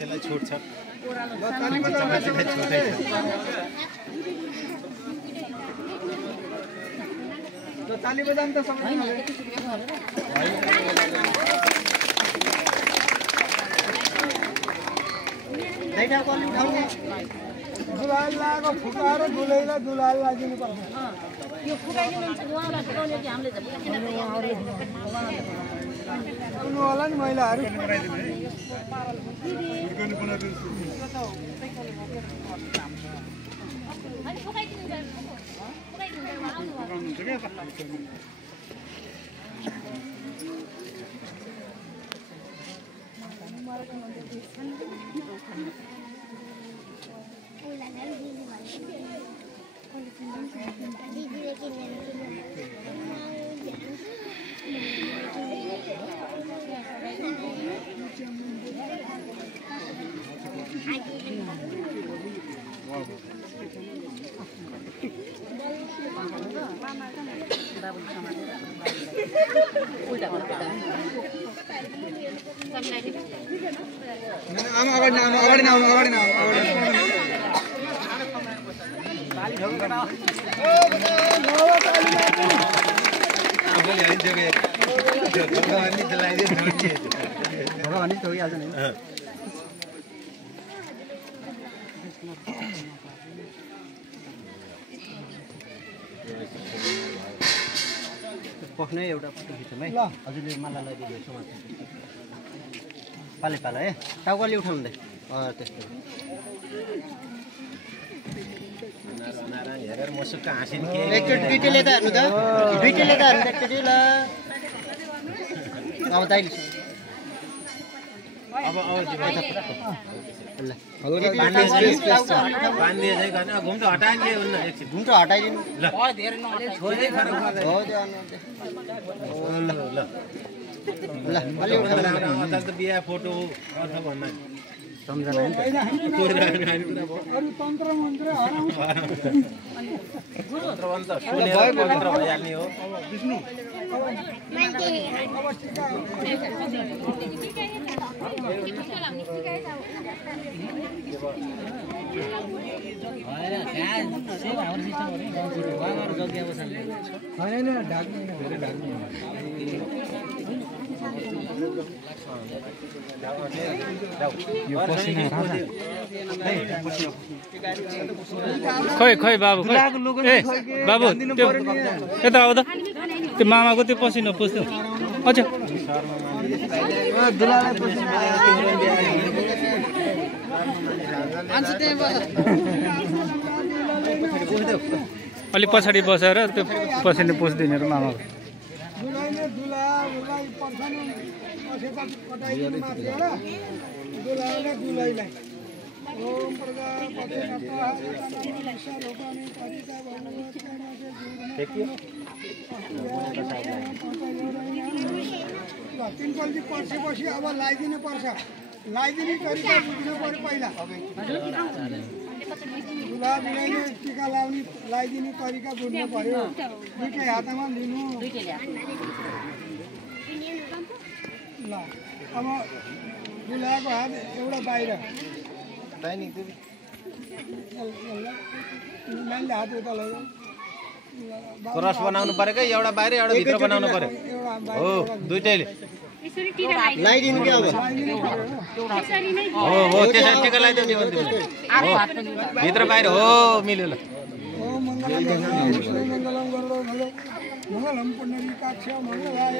मान्छेलाई छुट छ ताली बजाउनु त सबै दुलाल लागेको फुकाएर दुलैलाई दुलाल लागिनु पर्छ यो फुकाइदिनुहुन्छ उहाँलाई फुकाउने कि हामीले आउनु होला नि महिलाहरू पख्नै एउटा फोटो खिचौँ है हजुरले मलाई लगाइदिनु समाज पाले पाला है टाउकोले उठाउनु दे त्यस्तो हेरेर मसुक्क हाँसिन् के एकचोटि दुईटैले त हेर्नु त दुईटैले त हेर्नु एकचोटि ल अब दाइले अब घुम्टो हटाइदिए घुम्टो हटाइदिनु ल छोरै फरक ल अलि उठाउनु त बिहा फोटो अर्थ भन्न सम्झना नि अरू तन्त्र मन्त्र हराउँछ पवित्र भइहाल्ने हो विष्णु खोइ खोइ बाबु खोइ ए बाबु त्यो यता आऊ त त्यो मामाको त्यो पसिना पुस्नु अच्छा अलि पछाडि बसेर त्यो पसिना पुस्दिने र मामाको ओम प्रजापते तिनपल्टी पर्सेपछि अब लगाइदिनु पर्छ लगाइदिने तरिका बुझ्नु पर्यो पहिला दुला दुलाइले टिका लाउने लगाइदिने तरिका बुझ्नु पर्यो दुईटै हातमा लिनु ल अब दुलाको हात एउटा बाहिर हात उता लैजाऊ क्रस बनाउनु पर्यो कि एउटा बाहिर एउटा भित्र बनाउनु पर्यो हो दुईटैले लगाइदिनु कि अब हो हो त्यसरी टिका लगाइदियो नि भन्दै हो भित्र बाहिर हो मिल्यो ल मङ्गलम पुण्डरीकाक्ष मङ्गलाय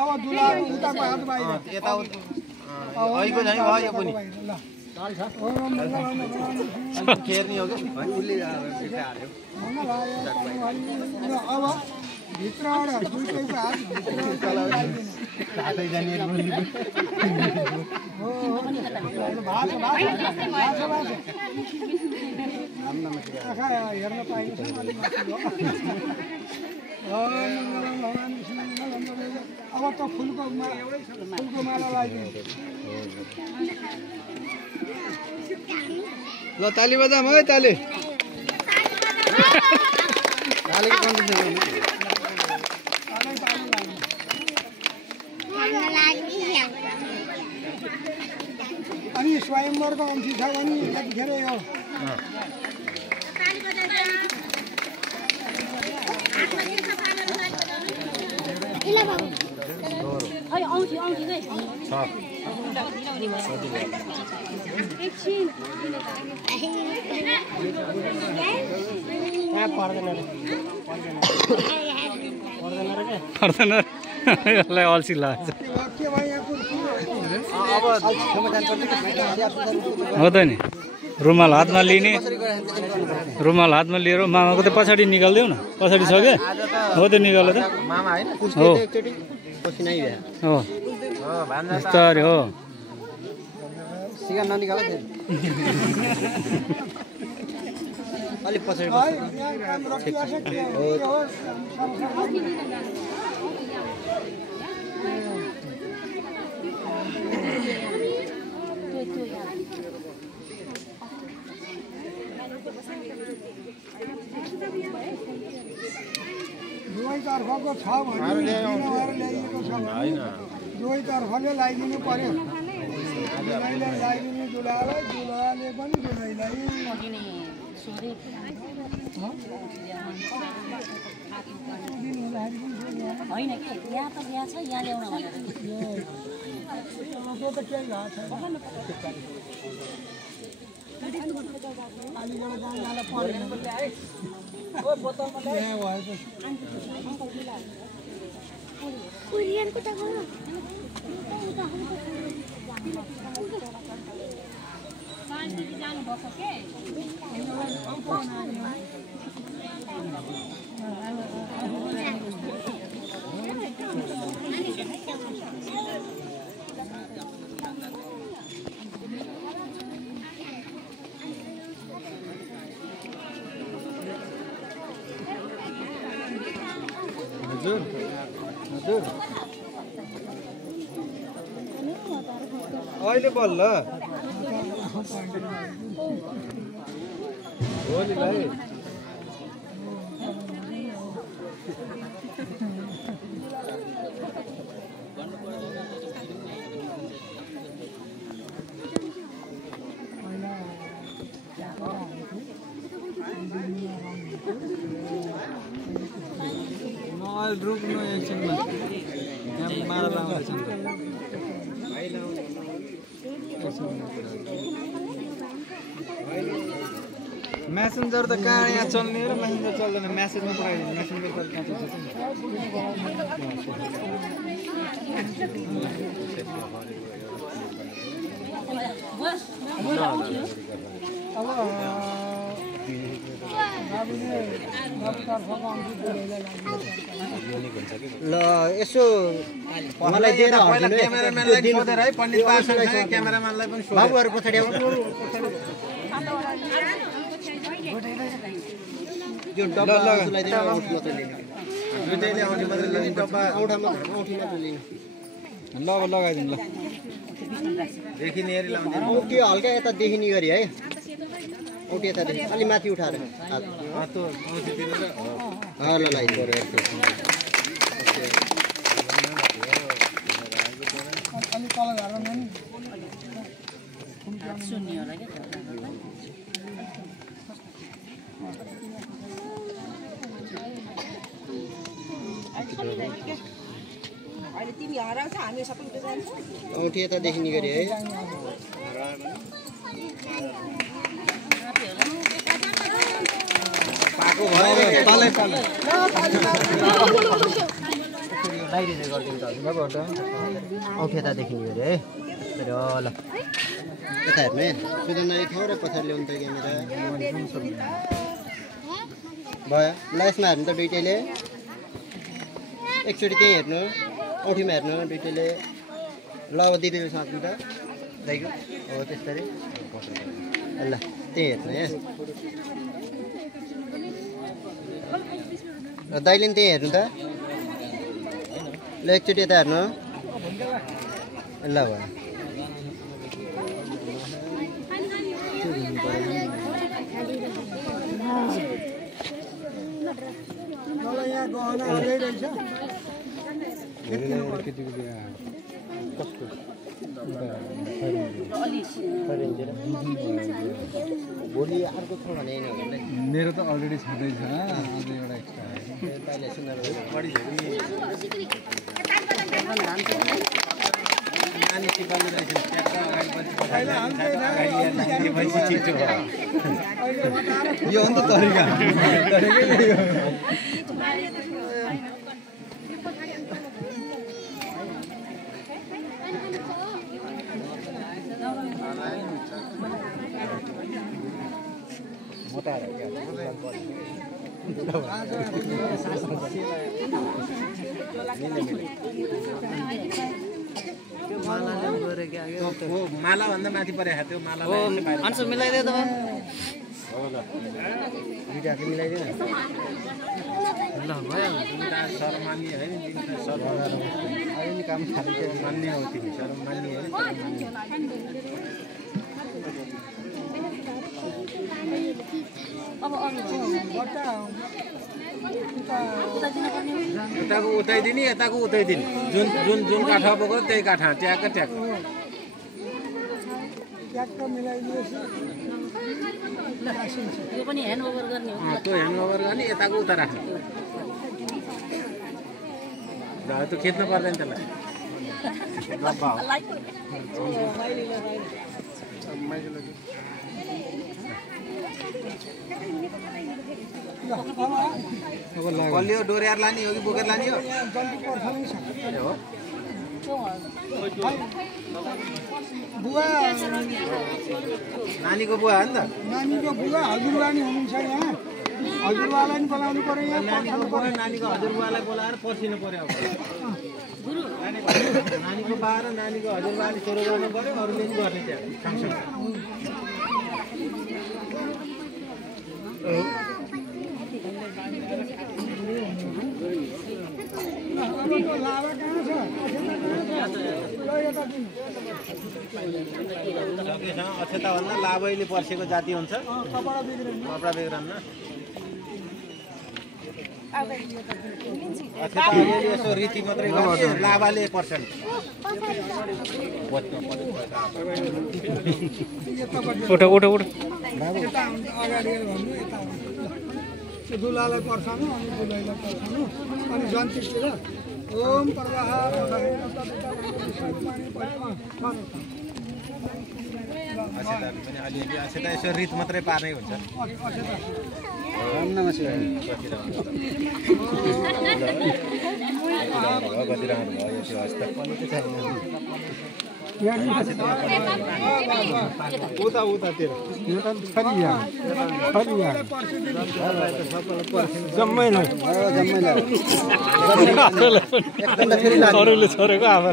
अब दुला उताको हात बाहिर यता अहिलेको झैँ भयो पनि केर्नी हो कि अब भित्रबाट दुईटैको हात हेर्न पाइन्छ अब त फुलको माला लगाइदिनु ल ताली बजाम है ताली स्वयंवरको अंशी छ भने यतिखेरै हो पर्दैन यसलाई अल्छी लाग्छ हो त नि रुमाल हातमा लिने रुमाल हातमा लिएर मामाको त पछाडि निकाल्देऊ न पछाडि छ क्या हो त निकाल त हो हो बिस्तारै हो अलिक पछाडि दुवैतर्फको छ भने ल्याइएको छ भने दुवैतर्फले लगाइदिनु पर्यो दुलैले लगाइदिनु दुलालाई दुलाले पनि दुलैलाई होइन कि यहाँ त यहाँ छ यहाँ ल्याउन भनेर त्यो त केही भएको छैन अलिकति गाउँलाई परेन यहाँ भएपछि जानुपर्छ के हजुर हजुर अहिले बल्ल भोलिलाई रुक्नु एकछिनमा यहाँ माला लाउँदैछ म्यासेन्जर त कहाँ यहाँ चल्ने र म्यासेन्जर चल्दैन म्यासेजमा पठाइदिनु म्यासेन्जर त कहाँ चल्छ अब ल यसो मलाई दिएर क्यामेराम्यानलाई सोधेर है पण्डित पार्सनलाई क्यामेराम्यानलाई पनि सोधेर बाबुहरू पछाडि आउनु यो डब्बा दुईटैले आउने मात्रै लिने डब्बा औँठामा औँठी मात्र लिनु ल अब लगाइदिनु ल देखिने हेरी लाउने औँठी हल्का यता देखिने गरी है औँठी यतादेखि अलि माथि उठाएर हात त्यो औँठीतिर ल लगाइदिनु अलिक तल झार्नु नि सुन्ने होला क्या अहिले तिमी हराउँछ हामी सबै उठ्दै जान्छौँ औँठी यता देखिने गरी है पाको भयो पालै पालै औँठी यता देखिने गरी है ल यता हेर्नु है सुजन थोरै पछाडि ल्याउनु त क्यामेरा भयो ल यसमा हेर्नु त दुइटैले एकचोटि त्यहीँ हेर्नु औँठीमा हेर्नु दुइटैले ल अब दिदीले साथमा त दाइको हो त्यस्तरी ल त्यहीँ हेर्नु है र दाइले पनि त्यहीँ हेर्नु त ल एकचोटि यता हेर्नु ल भयो यहाँ गहना हाल्दै रहेछ अलि भोलि अर्को छ भने मेरो त अलरेडी छँदैछ आज एउटा एक्स्ट्रा यो अन्त तरिका माला भन्दा माथि परेको त्यो माला अन्सर मिलाइदियो त मिलाइदिनु ल भयो शर्मानी है नि काम मान्ने हो तिमी शर्म मान्ने हो अब यताको उताइदिने यताको उताइदिने जुन जुन जुन काठा बोक्यो त्यही काठा ट्याक ट्याक यो पनि ह्यान्ड ओभर गर्ने हो त्यो ह्यान्ड ओभर गर्ने यताको उता राख्ने त्यो खिच्नु पर्दैन त्यसलाई कलियो डोर्याएर लाने हो कि बोकेर लाने हो बुवा नानीको बुवा हो नि त नानीको बुवा हजुरबा नि हुनुहुन्छ यहाँ हजुरबालाई नि बोलाउनु पर्यो यहाँ नानीको हजुरबालाई बोलाएर पर्सिनु पर्यो नानीको बा र नानीको हजुरबाले छोरो गर्नु पर्यो अरूले पनि गर्ने त्यहाँ सकेसँग अक्षता भन्दा लाभैले पर्सेको जाति हुन्छ कपडा बिग्रन्न अक्षता अलिअलि यसो रीति मात्रै गर्ने लाभाले पर्छन् उठ उठ उठ अगाडि भन्नु यता दुलालाई पर्सानु अनि दुलैलाई पर्सानु अनि जन्तीतिर ओम प्रवाह अक्षताले पनि अलिअलि अक्षता यसो रीत मात्रै पार्नै हुन्छ गरिरहनु भयो त्यो अवस्था उता उतातिर जम्मै अरूले छोडेको आमा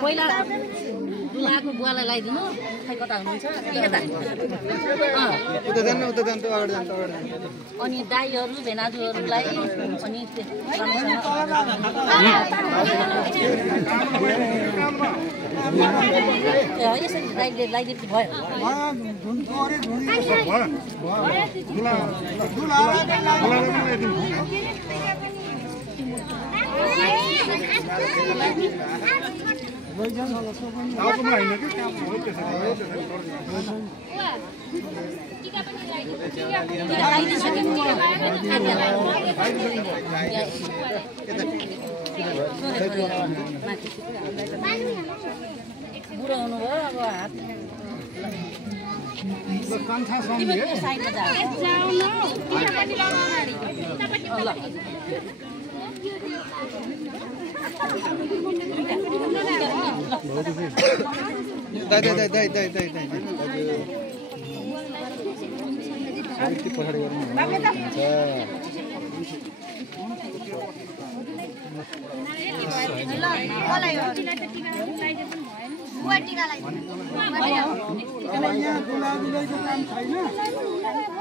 पहिला दुलाको बुवालाई लगाइदिनु खै कता हुनुहुन्छ अनि दाईहरू भेनाजुहरूलाई अनि यसरी लगाइदिएको भयो बुढो हुनुभयो अब हात कान्छा सम्झे जाऊ न तिमीपट्टि लाउनु अगाडि यहाँ दुलादुलैको काम छैन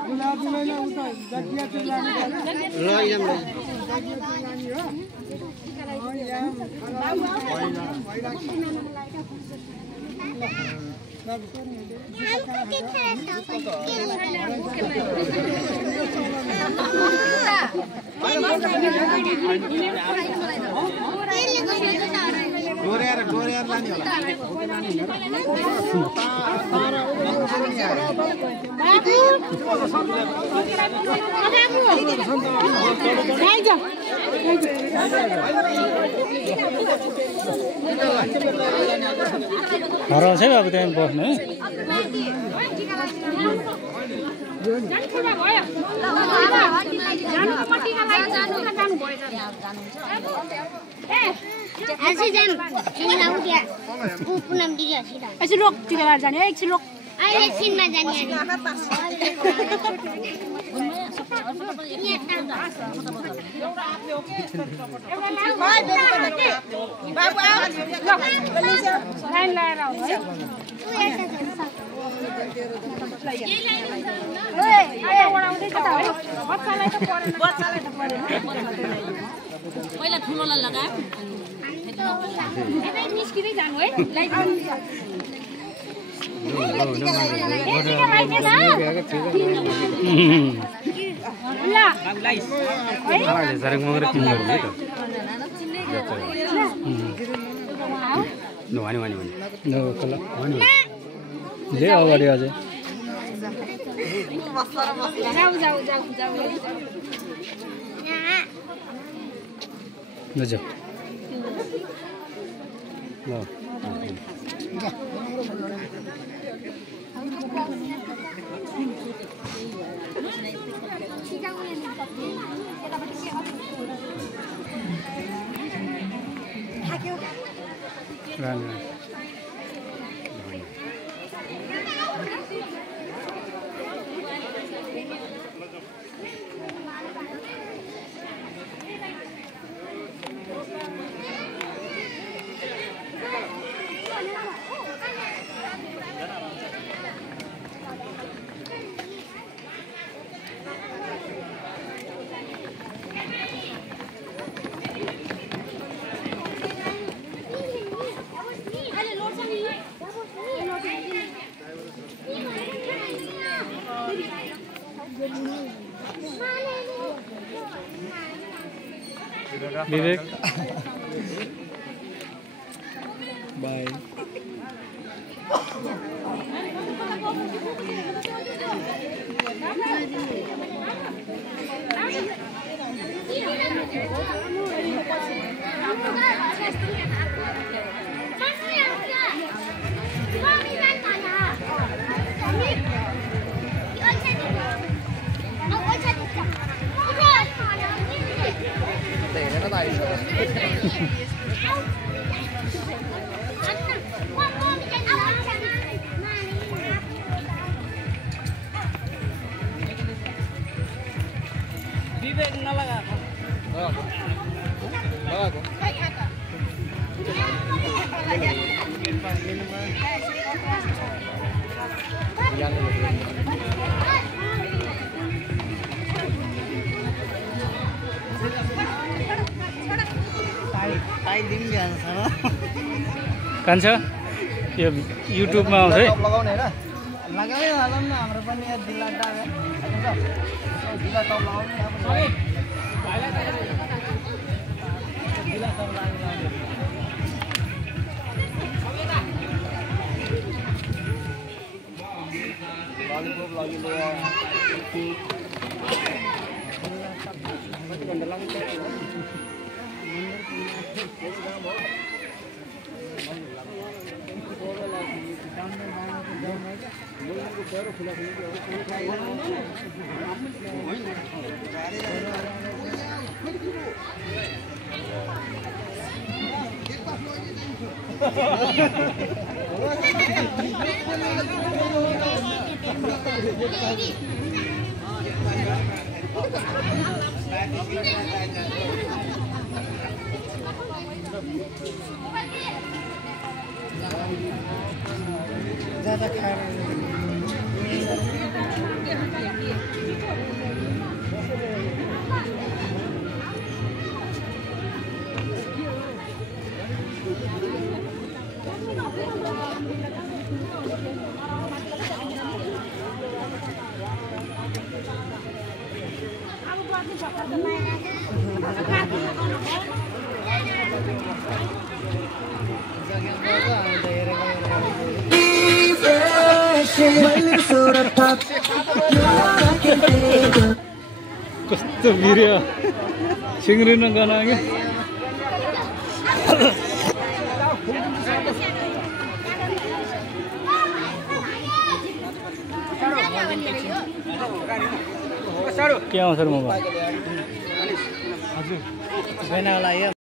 दुलादुलैलाई उता जग्गिया चाहिँ लाने डोर्याएर लाने होला हराउँछ है अब त्यहाँ बस्नु है एकछिन रोक टिका लगाएर जाने है एकछिन रोक एकछिनमा जाने लाइन लगाएर आउनु है पहिला ठुलोलाई लगायो निस्किँदै जानु है ले अगाडि अझै जाऊ विवेक बाय विवेक नलगा कान्छ यो युट्युबमा आउँछ है लगाउने हैन लगाउनै हालौँ न हाम्रो पनि यहाँ जिल्ला टागा जिल्ला टप लगाउनु जिल्ला टप लगाउनु ललिपप लगिलो ज्यादा खाएर कस्तो बिर्यो सिङ्ग्रिन गाना कि के आउँछ मोबाइल हजुर